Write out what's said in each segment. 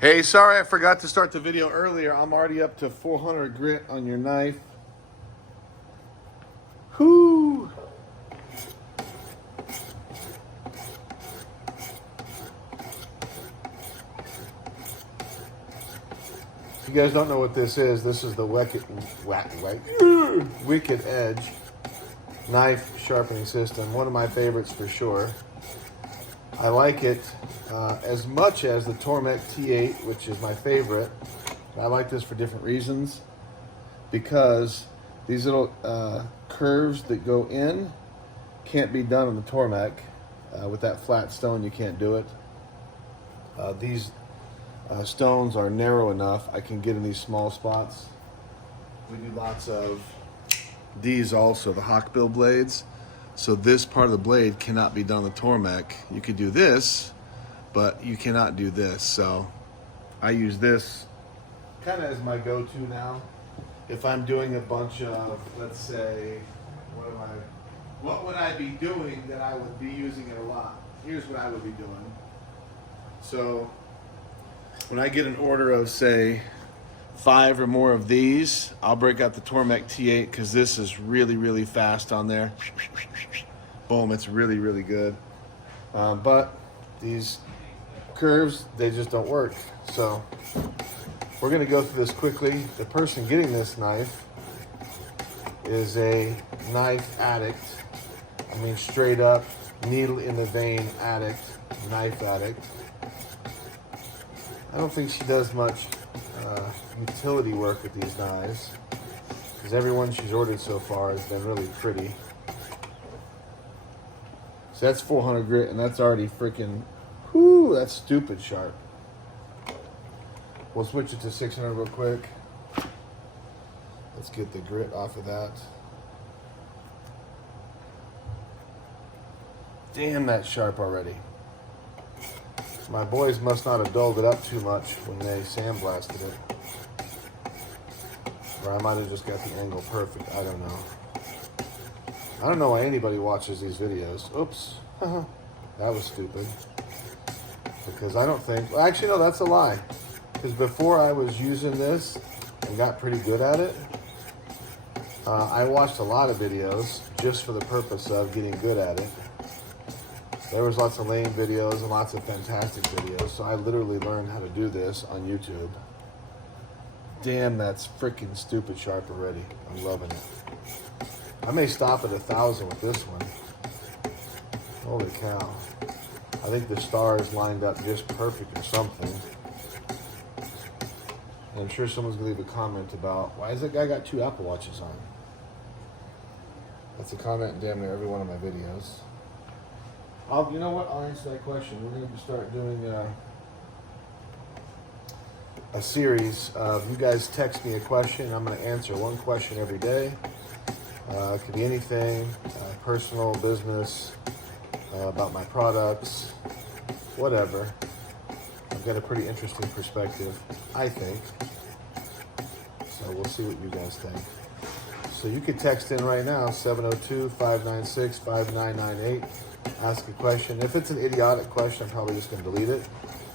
Hey, sorry I forgot to start the video earlier. I'm already up to 400 grit on your knife. Whoo! If you guys don't know what this is the Wicked Edge knife sharpening system. One of my favorites for sure. I like it as much as the Tormek T8, which is my favorite. I like this for different reasons because these little curves that go in can't be done on the Tormek. With that flat stone, you can't do it. These stones are narrow enough. I can get in these small spots. We do lots of these also, the hawkbill blades. So this part of the blade cannot be done on the Tormek. You could do this, but you cannot do this. So I use this kind of as my go-to now. If I'm doing a bunch of, let's say, what would I be doing that I would be using it a lot? Here's what I would be doing. So when I get an order of, say, 5 or more of these, I'll break out the Tormek T8 because this is really, really fast on there. Boom, it's really, really good. But these curves, they just don't work. So we're gonna go through this quickly. The person getting this knife is a knife addict. I mean, straight up, needle in the vein addict, knife addict. I don't think she does much utility work with these knives because everyone she's ordered so far has been really pretty. So that's 400 grit and that's already freaking, whoo, that's stupid sharp. We'll switch it to 600 real quick. Let's get the grit off of that. Damn, that's sharp already. My boys must not have dulled it up too much when they sandblasted it. Or I might have just got the angle perfect. I don't know. I don't know why anybody watches these videos. Oops. That was stupid. Because I don't think... Well, actually, no, that's a lie. Because before I was using this and got pretty good at it, I watched a lot of videos just for the purpose of getting good at it. There was lots of lame videos and lots of fantastic videos, so I literally learned how to do this on YouTube. Damn, that's freaking stupid sharp already. I'm loving it. I may stop at 1,000 with this one. Holy cow. I think the stars lined up just perfect or something. And I'm sure someone's gonna leave a comment about, why has that guy got 2 Apple Watches on? That's a comment in damn near every one of my videos. You know what? I'll answer that question. We're going to start doing a series of you guys text me a question. I'm going to answer one question every day. It could be anything, personal, business, about my products, whatever. I've got a pretty interesting perspective, I think. So we'll see what you guys think. So you could text in right now, 702-596-5998. Ask a question. If it's an idiotic question, I'm probably just going to delete it.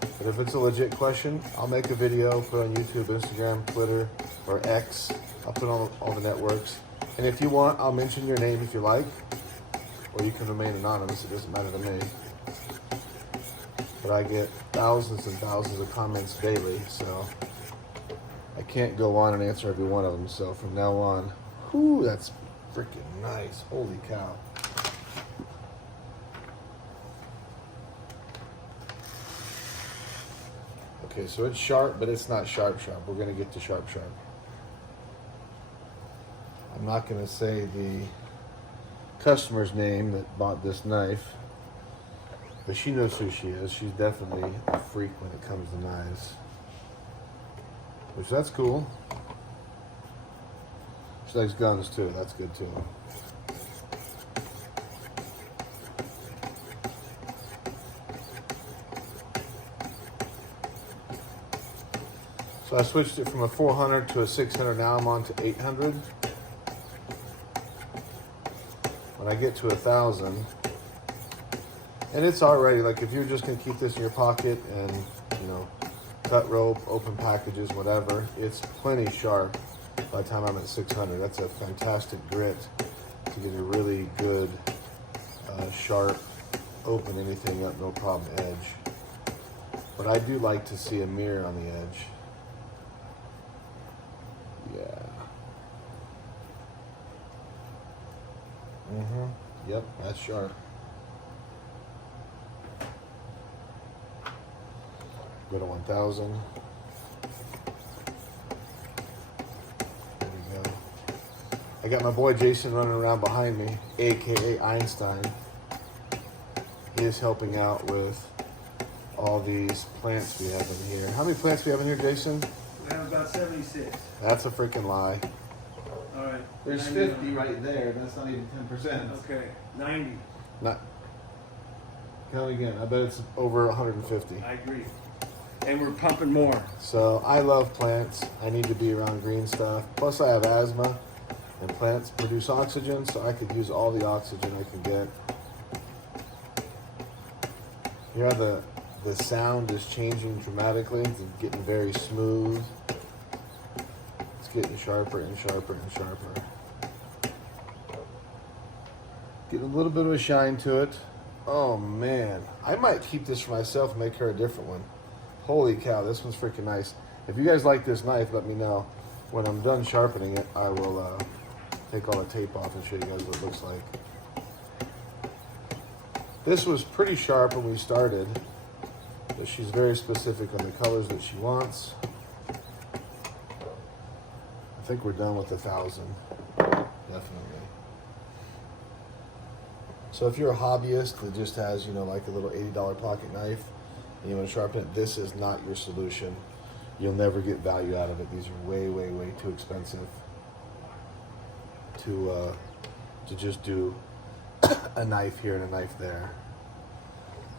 But if it's a legit question, I'll make a video, put it on YouTube, Instagram, Twitter, or X. I'll put it on all the networks. And if you want, I'll mention your name if you like. Or you can remain anonymous. It doesn't matter to me. But I get thousands and thousands of comments daily, so I can't go on and answer every one of them. So from now on, whoo, that's freaking nice. Holy cow. Okay, so it's sharp, but it's not sharp. We're going to get to sharp. I'm not going to say the customer's name that bought this knife, but she knows who she is. She's definitely a freak when it comes to knives, which that's cool. She likes guns too. That's good too. So I switched it from a 400 to a 600. Now I'm on to 800. When I get to 1,000, and it's already like if you're just gonna keep this in your pocket and cut rope, open packages, whatever. It's plenty sharp by the time I'm at 600. That's a fantastic grit to get a really good, sharp, open anything up, no problem edge. But I do like to see a mirror on the edge. Yeah. Yep, that's sharp. Go to 1000. There we go. I got my boy Jason running around behind me, aka Einstein. He is helping out with all these plants we have in here. How many plants do we have in here, Jason? We have about 76. That's a freaking lie. All right. There's 99. 50 right there. That's not even 10%. Okay, 90. Not. Count again. I bet it's over 150. I agree. And we're pumping more. So I love plants. I need to be around green stuff. Plus I have asthma, and plants produce oxygen, so I could use all the oxygen I can get. Here the sound is changing dramatically. It's getting very smooth. It's getting sharper and sharper and sharper. Getting a little bit of a shine to it. Oh man, I might keep this for myself and make her a different one. Holy cow, this one's freaking nice. If you guys like this knife, let me know. When I'm done sharpening it, I will take all the tape off and show you guys what it looks like. This was pretty sharp when we started, but she's very specific on the colors that she wants. I think we're done with 1,000, definitely. So if you're a hobbyist that just has, like a little $80 pocket knife, and you want to sharpen it, this is not your solution. You'll never get value out of it. These are way, way, way too expensive to just do a knife here and a knife there.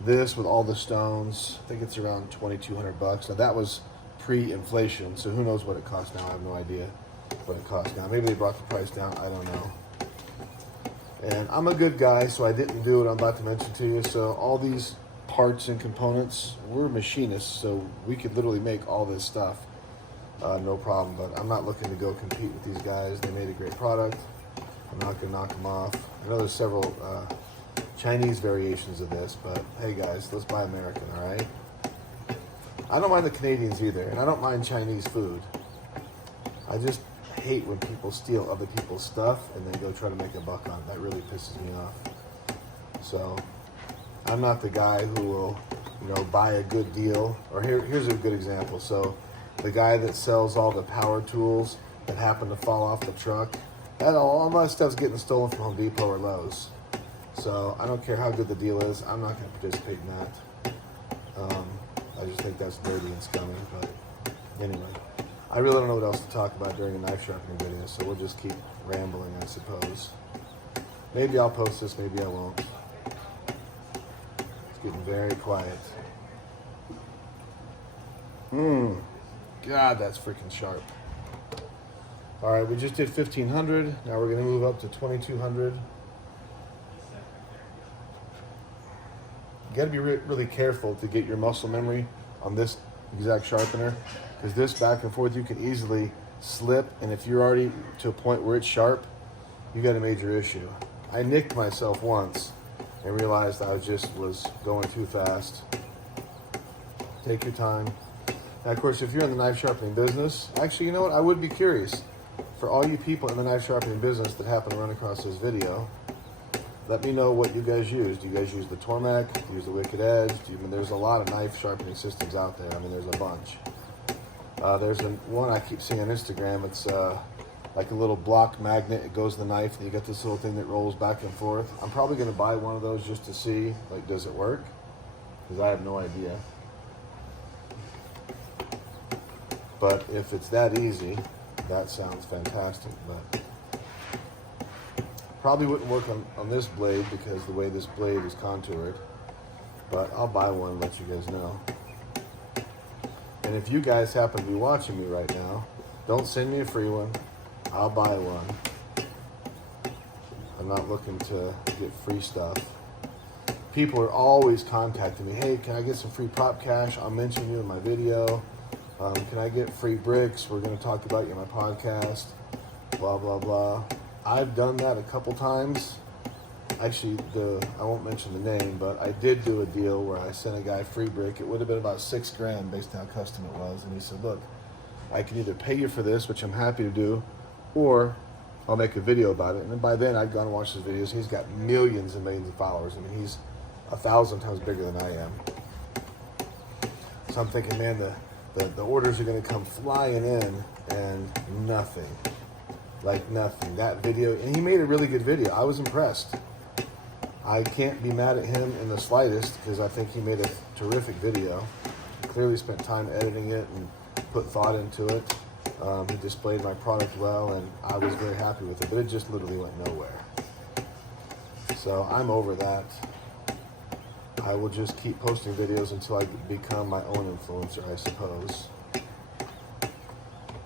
This with all the stones, I think it's around $2,200. Now that was pre-inflation, so who knows what it costs now? I have no idea what it costs now. Maybe they brought the price down. I don't know. And I'm a good guy, so I didn't do what I'm about to mention to you. So all these parts and components, we're machinists, so we could literally make all this stuff, no problem. But I'm not looking to go compete with these guys. They made a great product. I'm not going to knock them off. I know there's several Chinese variations of this, but hey guys, let's buy American, all right? I don't mind the Canadians either, and I don't mind Chinese food. I just hate when people steal other people's stuff and then go try to make a buck on it. That really pisses me off. So I'm not the guy who will, buy a good deal. Or here's a good example. So the guy that sells all the power tools that happen to fall off the truck, all my stuff's getting stolen from Home Depot or Lowe's. So I don't care how good the deal is. I'm not going to participate in that. I just think that's dirty and scummy. But anyway, I really don't know what else to talk about during a knife sharpening video, so we'll just keep rambling, I suppose. Maybe I'll post this, maybe I won't. It's getting very quiet. God, that's freaking sharp. All right, we just did 1,500. Now we're going to move up to 2,200. You got to be really careful to get your muscle memory on this exact sharpener, because this back and forth you can easily slip, and if you're already to a point where it's sharp, you got a major issue. I nicked myself once and realized I was going too fast. Take your time. Now, of course, if you're in the knife sharpening business, actually, you know what? I would be curious. For all you people in the knife sharpening business that happen to run across this video, let me know what you guys use. Do you guys use the Tormek? Do you use the Wicked Edge? There's a lot of knife sharpening systems out there. I mean, there's a bunch. There's one I keep seeing on Instagram. It's like a little block magnet. It goes to the knife, and you get this little thing that rolls back and forth. I'm probably going to buy one of those just to see, like, does it work? Because I have no idea. But if it's that easy, that sounds fantastic. But probably wouldn't work on this blade because the way this blade is contoured. But I'll buy one and let you guys know. And if you guys happen to be watching me right now, don't send me a free one. I'll buy one. I'm not looking to get free stuff. People are always contacting me. Hey, can I get some free prop cash? I'll mention you in my video. Can I get free bricks? We're going to talk about you on my podcast. Blah, blah, blah. I've done that a couple times. Actually, I won't mention the name, but I did do a deal where I sent a guy free brick. It would have been about $6,000 based on how custom it was. And he said, look, I can either pay you for this, which I'm happy to do, or I'll make a video about it. And then by then I'd gone and watched his videos. He's got millions and millions of followers. I mean, he's 1,000 times bigger than I am. So I'm thinking, man, the orders are going to come flying in, and nothing. Like nothing. That video, and he made a really good video. I was impressed. I can't be mad at him in the slightest because I think he made a terrific video. He clearly spent time editing it and put thought into it. He displayed my product well, and I was very happy with it, but it just literally went nowhere. So I'm over that. I will just keep posting videos until I become my own influencer, I suppose.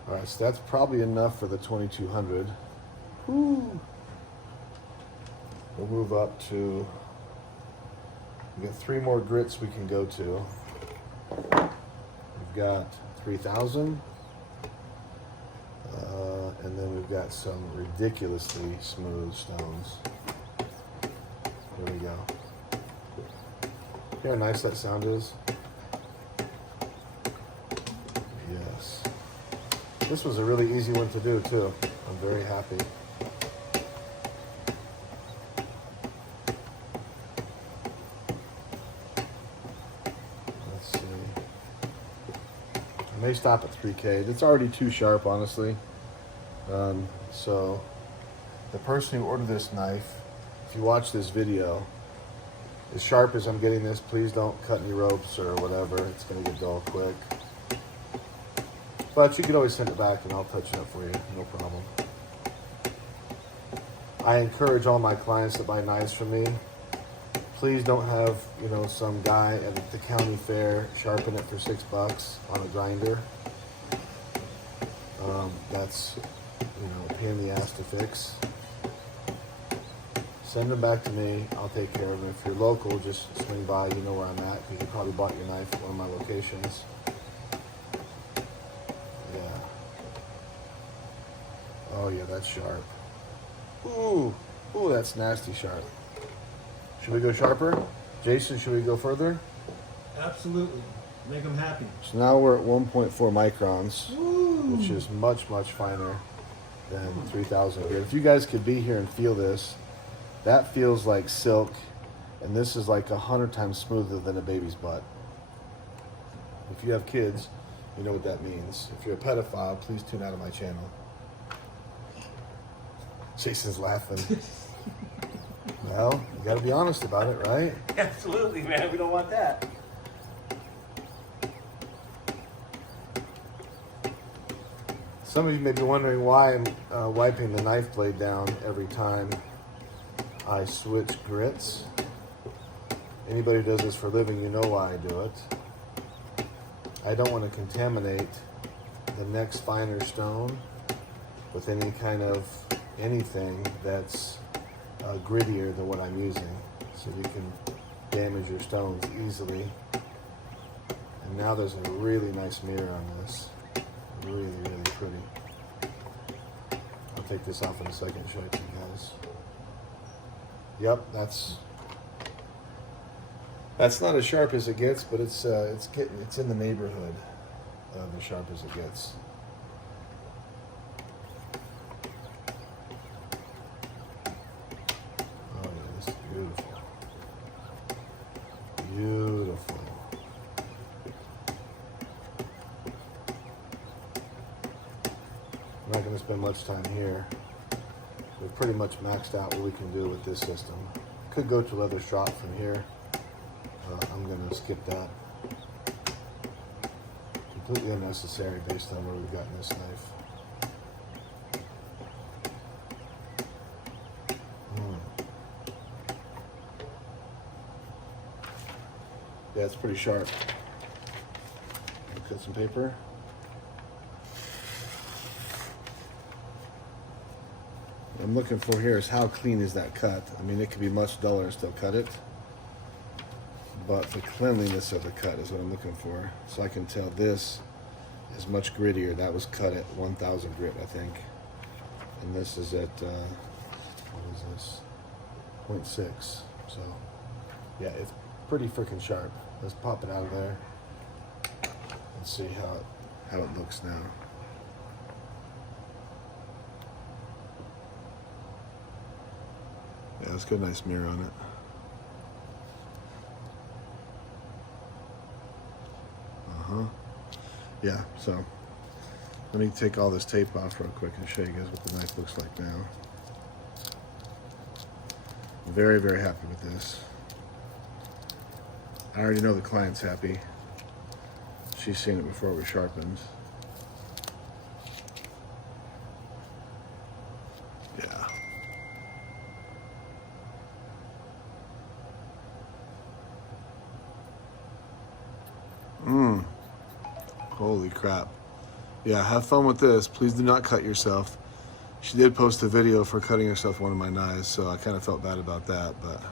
All right, so that's probably enough for the 2200. Woo. We'll move up to, we got 3 more grits we can go to. We've got 3000. And then we've got some ridiculously smooth stones. Here we go. Hear how nice that sound is? Yes. This was a really easy one to do too. I'm very happy. Let's see. I may stop at 3K. It's already too sharp, honestly. So the person who ordered this knife, if you watch this video, as sharp as I'm getting this, please don't cut any ropes or whatever. It's going to get dull quick. But you can always send it back and I'll touch it up for you. No problem. I encourage all my clients that buy knives from me. Please don't have, some guy at the county fair sharpen it for $6 on a grinder. That's, a pain in the ass to fix. Send them back to me. I'll take care of them. If you're local, just swing by. You know where I'm at. You probably bought your knife at one of my locations. Yeah. Oh yeah, that's sharp. Ooh, that's nasty sharp. Should we go sharper? Jason, should we go further? Absolutely. Make them happy. So now we're at 1.4 microns, Woo! which is much, much finer than 3000 grit. If you guys could be here and feel this, that feels like silk, and this is like 100 times smoother than a baby's butt. If you have kids, you know what that means. If you're a pedophile, please tune out of my channel. Jason's laughing. Well, you gotta be honest about it, right? Absolutely, man. We don't want that. Some of you may be wondering why I'm wiping the knife blade down every time I switch grits. Anybody who does this for a living, you know why I do it. I don't want to contaminate the next finer stone with any kind of anything that's grittier than what I'm using, so you can damage your stones easily. And now there's a really nice mirror on this. Really, really pretty. I'll take this off in a second and show it to you guys. Yep, that's not as sharp as it gets, but it's in the neighborhood of as sharp as it gets. Oh yeah, this is beautiful. Beautiful. I'm not going to spend much time here. We've pretty much maxed out what we can do with this system. Could go to leather strop from here. I'm going to skip that. Completely unnecessary based on where we've gotten this knife. Yeah, it's pretty sharp. Cut some paper. What I'm looking for here is how clean is that cut. I mean, it could be much duller and still cut it, but the cleanliness of the cut is what I'm looking for. So I can tell this is much grittier. That was cut at 1,000 grit, I think. And this is at, what is this? 0.6. So, yeah, it's pretty freaking sharp. Let's pop it out of there and see how it looks now. Yeah, it's got a nice mirror on it. Yeah, so let me take all this tape off real quick and show you guys what the knife looks like now. Very, very happy with this. I already know the client's happy. She's seen it before it was sharpened. Yeah. Holy crap. Yeah, have fun with this. Please do not cut yourself. She did post a video for cutting herself with one of my knives, so I kind of felt bad about that. But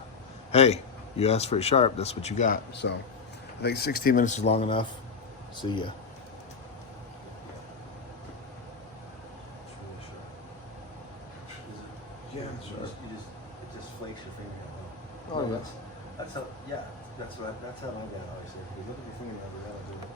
hey, you asked for it sharp. That's what you got. So I think 16 minutes is long enough. See ya. Yeah, sure. It just flakes your fingernail. Oh, yeah. That's how. Yeah, that's how I get it. Obviously, if you look at your fingernail, you gotta do it.